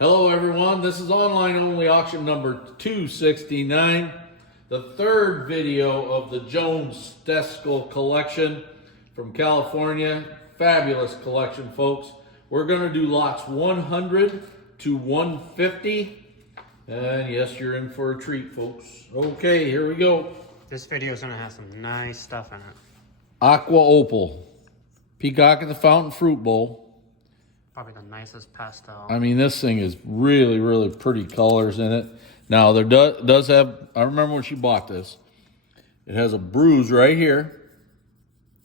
Hello everyone, this is online only auction number 269, the third video of the Joan Steskal Collection from California. Fabulous collection, folks. We're going to do lots 100 to 150, and yes, you're in for a treat, folks. Okay, here we go. This video is going to have some nice stuff in it. Aqua Opal, Peacock at the Fountain Fruit Bowl. Probably the nicest pastel. I mean, this thing is really, really pretty colors in it. Now, there does have, I remember when she bought this, it has a bruise right here.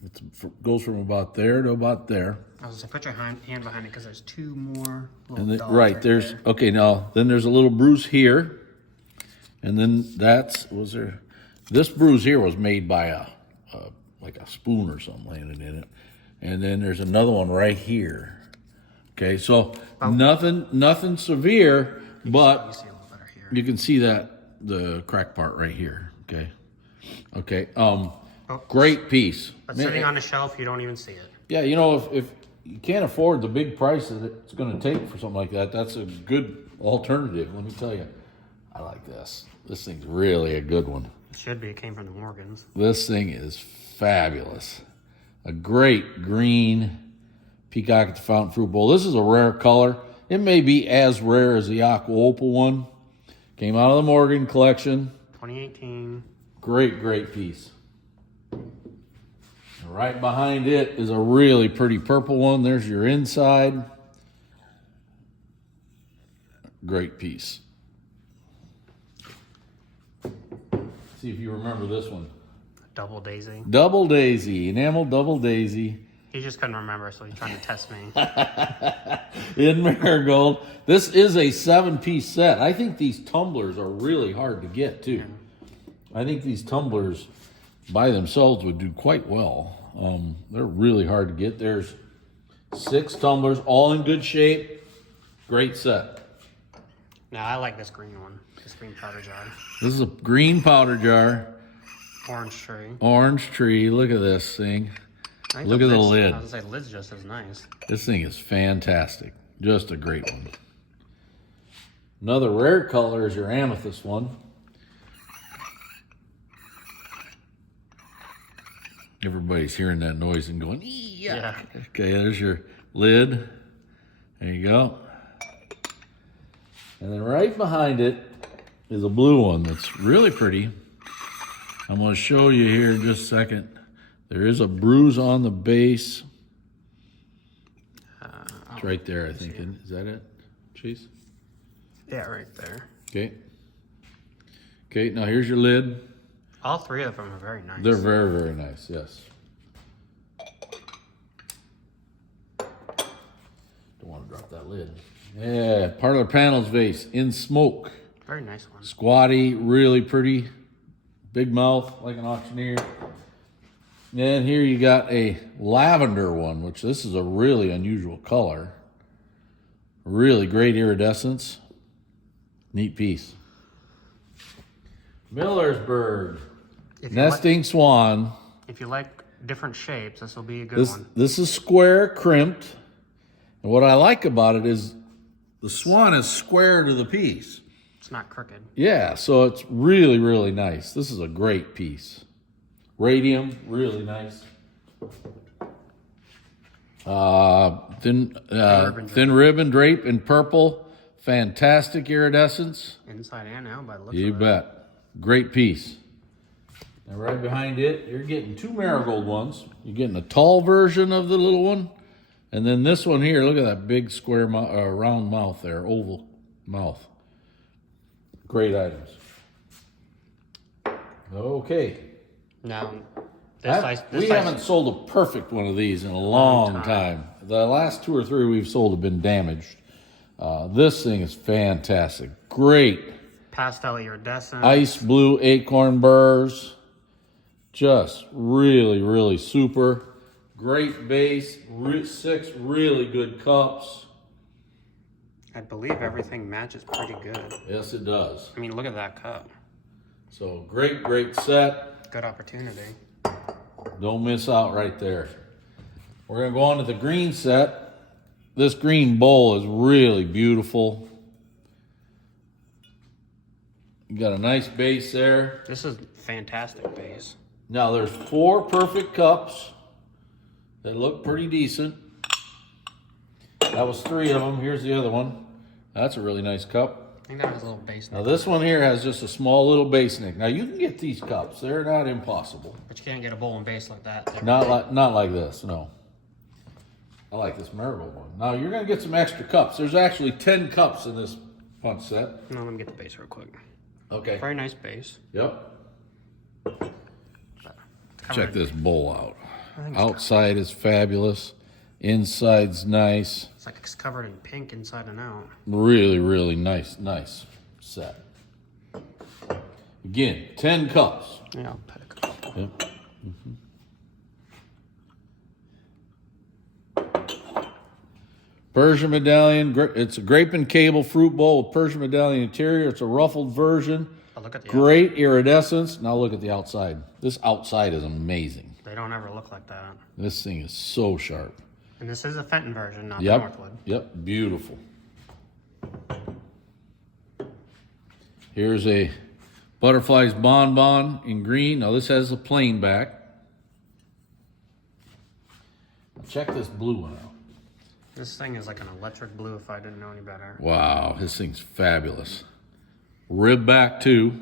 It goes from about there to about there. I was going to put your hand behind it because there's two more little And then, dots right, there's, there. okay, now, then there's a little bruise here. And then this bruise here was made by like a spoon or something landed in it. And then there's another one right here. Okay, so nothing severe, but you can see that the crack part right here. Okay. Great piece. But sitting on a shelf, you don't even see it. Yeah, you know, if you can't afford the big price that it's going to take for something like that, that's a good alternative. Let me tell you, I like this. This thing's really a good one. It should be. It came from the Morgans. This thing is fabulous. A great green Peacock at the Fountain Fruit Bowl. This is a rare color. It may be as rare as the Aqua Opal one. Came out of the Morgan collection. 2018. Great piece. And right behind it is a really pretty purple one. There's your inside. Great piece. See if you remember this one. Double daisy. Double daisy. Enamel double daisy. He just couldn't remember, so he's trying to test me. In marigold. This is a 7-piece set. I think these tumblers are really hard to get too. I think these tumblers by themselves would do quite well. They're really hard to get. There's 6 tumblers, all in good shape. Great set. Now, I like this green one. This green powder jar. This is a green powder jar. Orange tree. Orange tree. Look at this thing. Look at the lid. I was going to say, lid's just as nice. This thing is fantastic. Just a great one. Another rare color is your amethyst one. Everybody's hearing that noise and going, yeah. Okay, there's your lid. There you go. And then right behind it is a blue one that's really pretty. I'm going to show you here in just a second. There is a bruise on the base. It's right there, I think. Is that it, Chase? Yeah, right there. Okay. Okay, now here's your lid. All 3 of them are very nice. They're very, very nice, yes. Don't want to drop that lid. Yeah, parlor panels vase in smoke. Very nice one. Squatty, really pretty. Big mouth, like an auctioneer. And here you got a lavender one, which this is a really unusual color. Really great iridescence. Neat piece. Millersburg. Nesting Swan. If you like different shapes, this will be a good one. This is square crimped. And what I like about it is the swan is square to the piece. It's not crooked. Yeah, so it's really, really nice. This is a great piece. Radium, really nice. Thin ribbon drape in purple. Fantastic iridescence. Inside and out by the looks You of it. bet. Great piece. And right behind it, you're getting 2 marigold ones. You're getting a tall version of the little one. And then this one here, look at that big square round mouth there, oval mouth. Great items. Okay. Now, we haven't sold a perfect one of these in a long time. The last 2 or 3 we've sold have been damaged. This thing is fantastic. Great. Pastel iridescent. Ice blue acorn burrs. Just really, really super. Great base. 6 really good cups. I believe everything matches pretty good. Yes, it does. I mean, look at that cup. So great set. Good opportunity. Don't miss out right there. We're going to go on to the green set. This green bowl is really beautiful. You got a nice base there. This is fantastic base. Now there's 4 perfect cups that look pretty decent. That was 3 of them. Here's the other one. That's a really nice cup. I think that has a little base. Now this one here has just a small little base nick. Now you can get these cups. They're not impossible. But you can't get a bowl and base like that. Not like this, no. I like this marigold one. Now you're gonna get some extra cups. There's actually 10 cups in this punch set. No, let me get the base real quick. Okay. Very nice base. Yep. Check this bowl out. Outside is fabulous. Inside's nice. It's like it's covered in pink inside and out. Really, really nice set. Again, 10 cups. Yeah, I'll put a couple. Yep. Persian medallion. It's a grape and cable fruit bowl with Persian medallion interior. It's a ruffled version. Oh, look at the Great iridescence. Now look at the outside. This outside is amazing. They don't ever look like that. This thing is so sharp. And this is a Fenton version, not the Yep. Northwood. Yep. Beautiful. Here's a Butterfly's Bonbon in green. Now this has a plain back. Check this blue one out. This thing is like an electric blue if I didn't know any better. Wow, this thing's fabulous. Rib back too.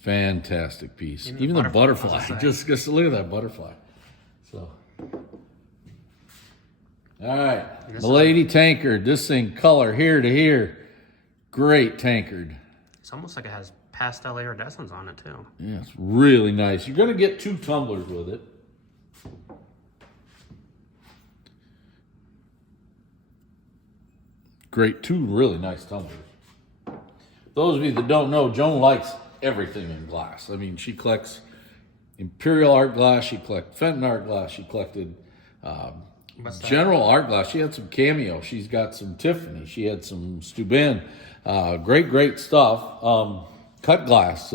Fantastic piece. Even the butterfly. Just look at that butterfly. So, all right, Milady tankard. This thing color here to here. Great tankard. It's almost like it has pastel iridescence on it too. Yeah, it's really nice. You're gonna get 2 tumblers with it. Great, 2 really nice tumblers. Those of you that don't know, Joan likes everything in glass. I mean, she collects Imperial art glass, she collected Fenton art glass, she collected general art glass. She had some Cameo, she's got some Tiffany, she had some Steuben. Great stuff. Cut glass.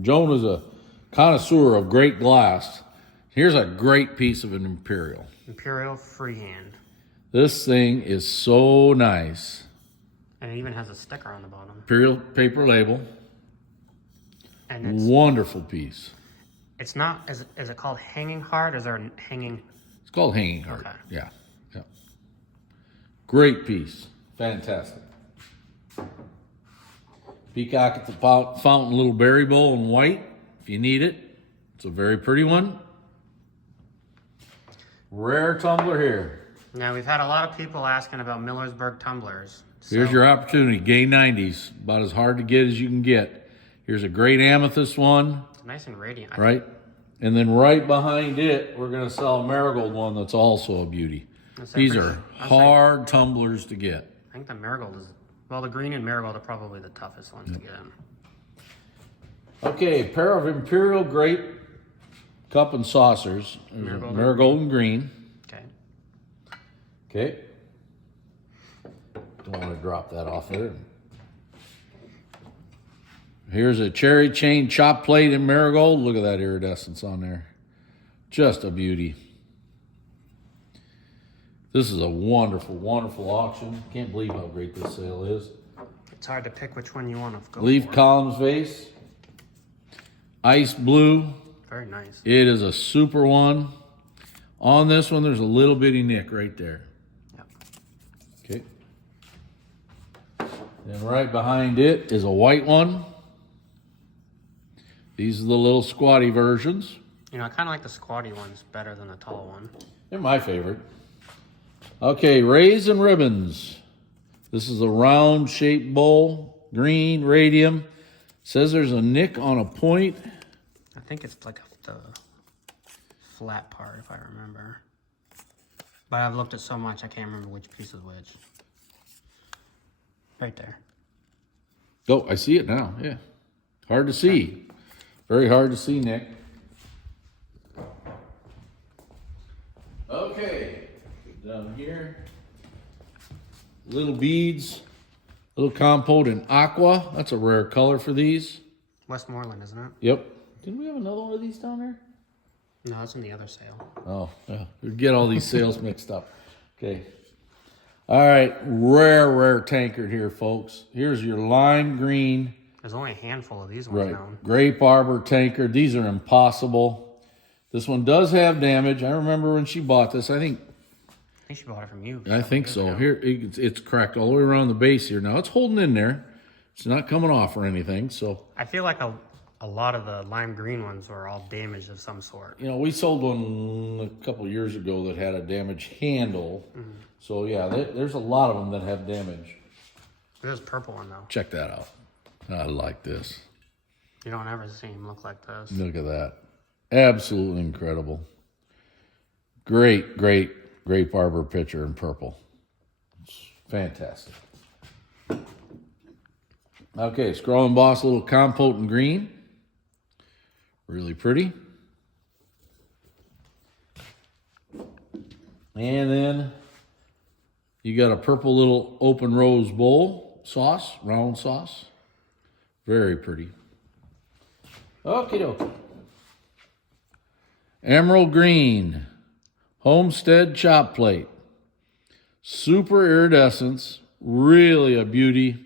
Joan is a connoisseur of great glass. Here's a great piece of an Imperial. Imperial freehand. This thing is so nice. And it even has a sticker on the bottom. Imperial paper label. And it's Wonderful piece. It's not, is it called hanging heart? Is there a hanging? It's called Hanging Heart. Okay. Yeah. Great piece. Fantastic. Peacock at the fountain, little berry bowl in white, if you need it. It's a very pretty one. Rare tumbler here. Now, we've had a lot of people asking about Millersburg tumblers. Here's your opportunity. Gay 90s. About as hard to get as you can get. Here's a great amethyst one. It's nice and radiant. Right? And then right behind it, we're going to sell a marigold one that's also a beauty. These are hard tumblers to get. I think the marigold is, well, the green and marigold are probably the toughest ones to get. Okay, pair of Imperial grape cup and saucers. There's a marigold and green. Okay. Don't want to drop that off there. Here's a cherry chain chop plate in marigold. Look at that iridescence on there. Just a beauty. This is a wonderful auction. Can't believe how great this sale is. It's hard to pick which one you want to go Leaf for. columns vase. Ice blue. Very nice. It is a super one. On this one, there's a little bitty nick right there. Yep. Okay. Then right behind it is a white one. These are the little squatty versions. You know, I kind of like the squatty ones better than the tall one. They're my favorite. Okay, rays and ribbons. This is a round shaped bowl, green, radium. Says there's a nick on a point. I think it's like the flat part, if I remember. But I've looked at so much, I can't remember which piece is which. Right there. Oh, I see it now, yeah. Hard to see. Very hard to see, Nick. Okay, down here. Little beads, little compote in aqua. That's a rare color for these. Westmoreland, isn't it? Yep. Didn't we have another one of these down there? No, it's in the other sale. Oh, yeah. We get all these sales mixed up. Okay. All right, rare tankard here, folks. Here's your lime green There's only a handful of these ones Right. now. Grape Arbor Tanker. These are impossible. This one does have damage. I remember when she bought this. I think She bought it from you. I think so. Here, it's cracked all the way around the base here. Now it's holding in there. It's not coming off or anything. So I feel like a lot of the lime green ones were all damaged of some sort. you know, we sold one a couple of years ago that had a damaged handle. So yeah, there's a lot of them that have damage. There's a purple one though. Check that out. I like this. You don't ever see them look like this. Look at that. Absolutely incredible. Great Grape Arbor pitcher in purple. It's fantastic. Okay, Scroll and Boss little compote in green. Really pretty. And then you got a purple little open rose bowl sauce, round sauce. Very pretty. Okie dokie. Emerald green. Homestead chop plate. Super iridescence. Really a beauty.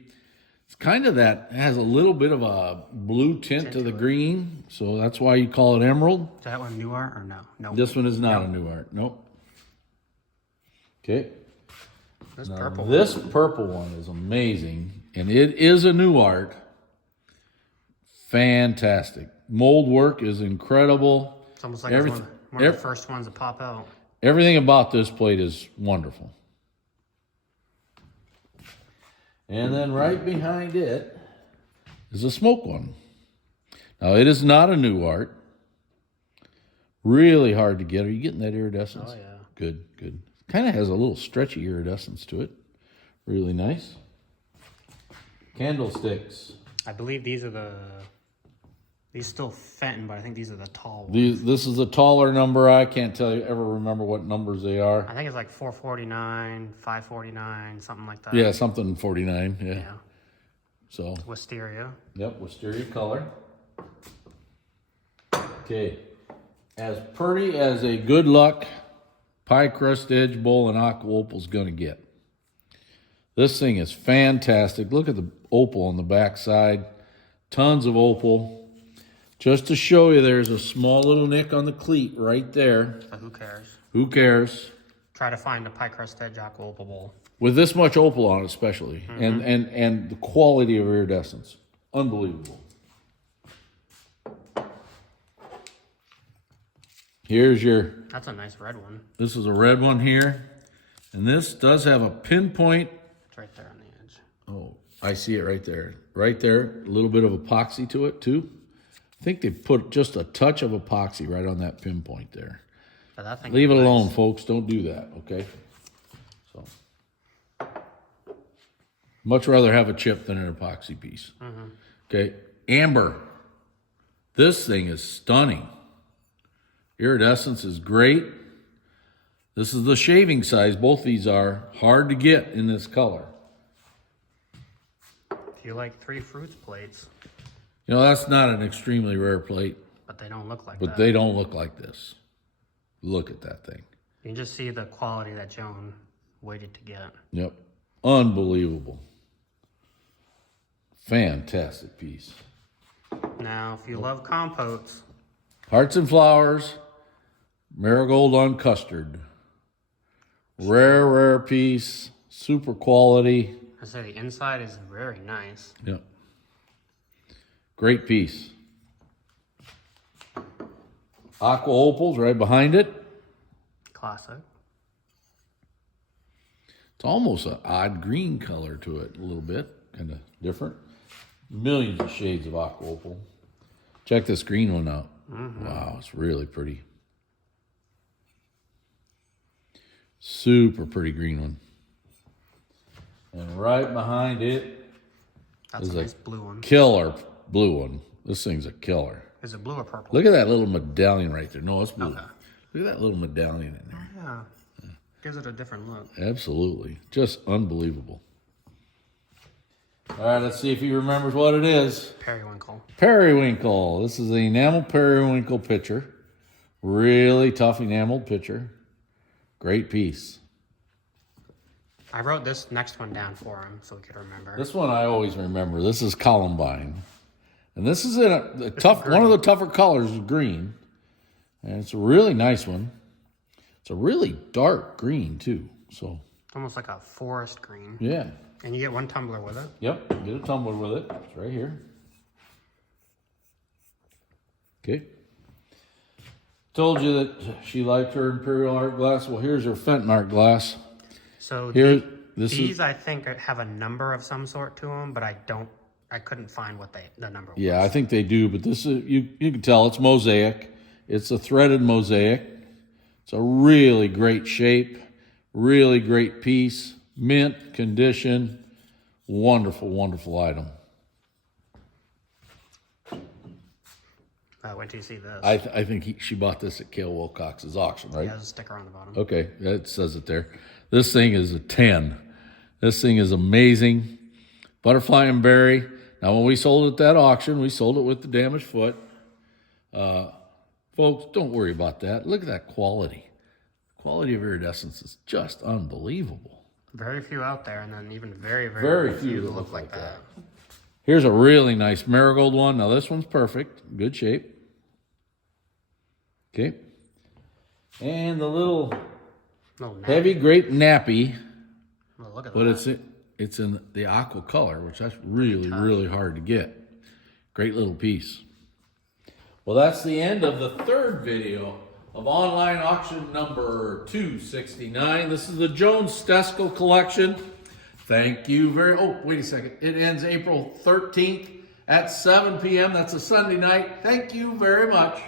It's kind of that, has a little bit of a blue tint to the green. So that's why you call it emerald. Is that one new art or no? No. This one is not a new art. Nope. Okay. This Now, purple this purple one is amazing. And it is a new art. Fantastic. Mold work is incredible. It's almost like it's one of the first ones to pop out. Everything about this plate is wonderful. And then right behind it is a smoke one. Now, it is not a new art. Really hard to get. Are you getting that iridescence? Oh, yeah. Good. Kind of has a little stretchy iridescence to it. Really nice. Candlesticks. I believe these still Fenton, but I think these are the tall ones. This is a taller number. I can't ever remember what numbers they are. I think it's like 449, 549, something like that. Yeah, something 49. Yeah. Yeah. So, Wisteria. yep, wisteria color. Okay. As pretty as a good luck pie crust edge bowl and aqua opal's gonna get. This thing is fantastic. Look at the opal on the back side. Tons of opal. Just to show you, there's a small little nick on the cleat right there. So who cares? Who cares? Try to find a pie crust edge aqua opal bowl. With this much opal on it especially. And the quality of iridescence. Unbelievable. Here's your, That's a nice red one. this is a red one here. And this does have a pinpoint. It's right there on the edge. Oh, I see it right there. Right there. A little bit of epoxy to it too. I think they put just a touch of epoxy right on that pinpoint there. But that thing Leave it is nice. alone, folks. Don't do that, okay? So, much rather have a chip than an epoxy piece. Okay, amber. This thing is stunning. Iridescence is great. This is the shaving size. Both these are hard to get in this color. If you like three fruits plates, You know, that's not an extremely rare plate, but they don't look like but that. they don't look like this. Look at that thing. You can just see the quality that Joan waited to get. Yep. Unbelievable. Fantastic piece. Now, if you love compotes, Hearts and flowers, marigold on custard. Rare piece, super quality. I say the inside is very nice. Yep. Great piece. Aqua opals right behind it. Classic. It's almost an odd green color to it, a little bit, kind of different. Millions of shades of aqua opal. Check this green one out. Wow, it's really pretty. Super pretty green one. And right behind it That's is a nice blue one. killer blue one. This thing's a killer. Is it blue or purple? Look at that little medallion right there. No, it's blue. Okay. Look at that little medallion in there. Yeah. Gives it a different look. Absolutely. Just unbelievable. All right, let's see if he remembers what it is. Periwinkle. Periwinkle. This is the enamel periwinkle pitcher. Really tough enameled pitcher. Great piece. I wrote this next one down for him so we could remember. This one I always remember. This is Columbine. And this is in a tough, one of the tougher colors is green. And it's a really nice one. It's a really dark green too. So It's almost like a forest green. yeah. And you get one tumbler with it. Yep, get a tumbler with it. It's right here. Okay. Told you that she liked her Imperial Art glass. Well, here's her Fenton Art glass. So Here, this these is, I think have a number of some sort to them, but I couldn't find what the number was. yeah, I think they do, but this is, you can tell it's mosaic. It's a threaded mosaic. It's a really great shape, really great piece, mint condition, wonderful, wonderful item. Wait till you see this. I think she bought this at Cale Wilcox's auction, right? It has a sticker on the bottom. Okay, that says it there. This thing is a 10. This thing is amazing. Butterfly and berry. Now, when we sold it at that auction, we sold it with the damaged foot. Folks, don't worry about that. Look at that quality. The quality of iridescence is just unbelievable. Very few out there, and then even very, Very very few few that look like that. Here's a really nice marigold one. Now, this one's perfect. Good shape. Okay. And the little heavy grape nappy. Oh, look at But that. it's in the aqua color, which that's really, really hard to get. Great little piece. Well, that's the end of the third video of online auction number 269. This is the Joan Steskal Collection. Thank you very, oh, wait a second. It ends April 13th at 7 p.m. That's a Sunday night. Thank you very much.